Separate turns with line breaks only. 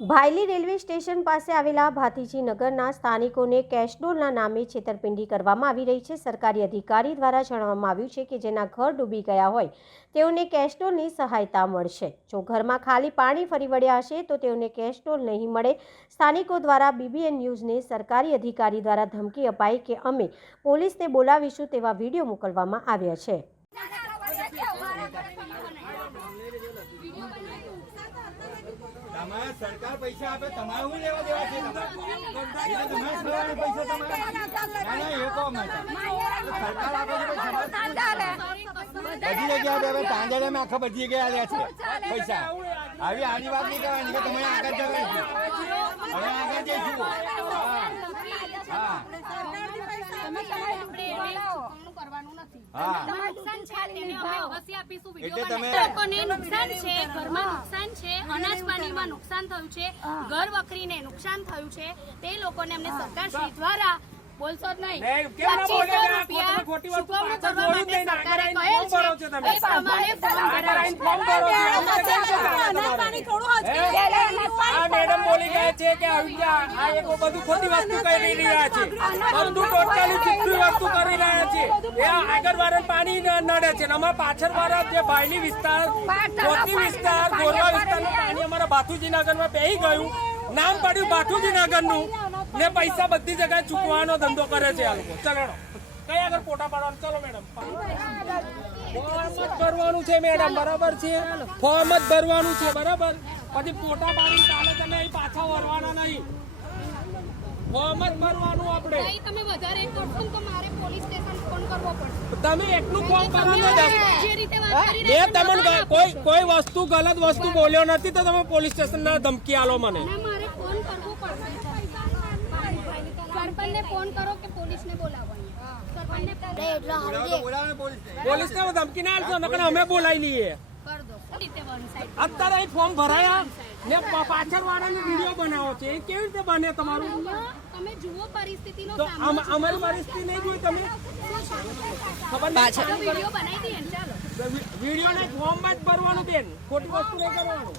ભાયલી railway station પાસે આવેલા ભાતીજી નગરના સ્થાનિકોને કેશડોલના નામે છેતરપિંડી કરવામાં આવી રહી છે. સરકારી અધિકારી દ્વારા જણાવવામાં આવ્યું છે કે જેના ઘર ડૂબી ગયા હોય તેઓને કેશડોલની સહાયતા મળશે. જો ઘરમાં ખાલી પાણી ફરી વળ્યા હશે તો તેઓને કેશડોલ નહીં મળે. સ્થાનિકો દ્વારા બીબીએન ન્યૂઝને સરકારી અધિકારી દ્વારા ધમકી અપાઈ કે અમે પોલીસને બોલાવીશું તેવા વીડિયો મોકલવામાં આવ્યા છે.
તમારે સરકાર પૈસા આપે તમારે શું લેવા દેવા છે તમારે પૈસા તમારે ના ના એ કહો સરકાર આપે છે બધી જગ્યા હવે મેં આખા બધી જગ્યાએ આવ્યા છે પૈસા આવી આની વાત નહીં કરવાની કે તમે આગળ જવાય હવે આગળ જઈશું હા હા હા આપીશું તમે
લોકોને નુકસાન છે ઘરમાં નુકસાન છે અનાજ પાણીમાં નુકસાન થયું છે ઘર વખરીને નુકસાન થયું છે તે લોકોને અમને સરકાર શ્રી દ્વારા બોલશો જ નહીં. પચીસો રૂપિયા ચૂકવણું કરવા માટે સરકારે કહેલ
ફોર્મ ભરો છો
છે. એ પ્રમાણે ફોર્મ
આગળ બોલી ગયા છે કે આ એક બધું ખોટી વસ્તુ કરી રહ્યા છે. બધું ટોટલી ચૂકવી વસ્તુ કરી રહ્યા છે. એ આગળ વાળા પાણી નડે છે. અમારા પાછળ વાળા જે ભાઈલી વિસ્તાર ગોતી વિસ્તાર, ગોરવા વિસ્તારનું પાણી અમારા બાથુજી નગરમાં બેહી ગયું. નામ પડ્યું બાથુજી નગરનું ને પૈસા બધી જગ્યાએ ચૂકવાનો ધંધો કરે છે આ લોકો. ચલણો ફોર્મ જ ભરવાનું છે, મેડમ. બરાબર છે? ફોર્મ જ ભરવાનું છે, બરાબર? પછી ફોટા મારી ચાલે તમે અહીં પાછા વળવાના નહીં. જ ભરવાનું આપણે.
તમે વધારે કરશો તો મારે પોલીસ સ્ટેશન ફોન કરવો પડશે.
તમે એકલું ફોર્મ ભરો ને
તમે
દસ-
જે રીતે વાત કરી
મેં
રહ્યા છો,
તમને કોઈ કોઈ વસ્તુ ગલત વસ્તુ બોલ્યો નથી તો તમે પોલીસ સ્ટેશન ધમકી આલો મને.
મારે ફોન કરવો પડશે. ફોન કરો કે પોલીસને બોલાવો અહીંયા. સરપંચને ફોન
બોલાવો. ને પોલીસ
પોલીસ ને ધમકી ના અમે બોલાવી લઈએ. અત્યારે અહીં ફોર્મ ભરાયા. ને પાછળ વાળાનો વીડિયો બનાવો છે. એ કેવી રીતે બને તમારું?
તમે જુઓ પરિસ્થિતિનો
અમારી પરિસ્થિતિ નહીં જોઈ તમે? ખબર
પાછળ. વીડિયો બનાવી દઈએ ચાલો.
વીડિયો ને જ ભરવાનું બેન. ખોટી વસ્તુ નહીં કરવાનું.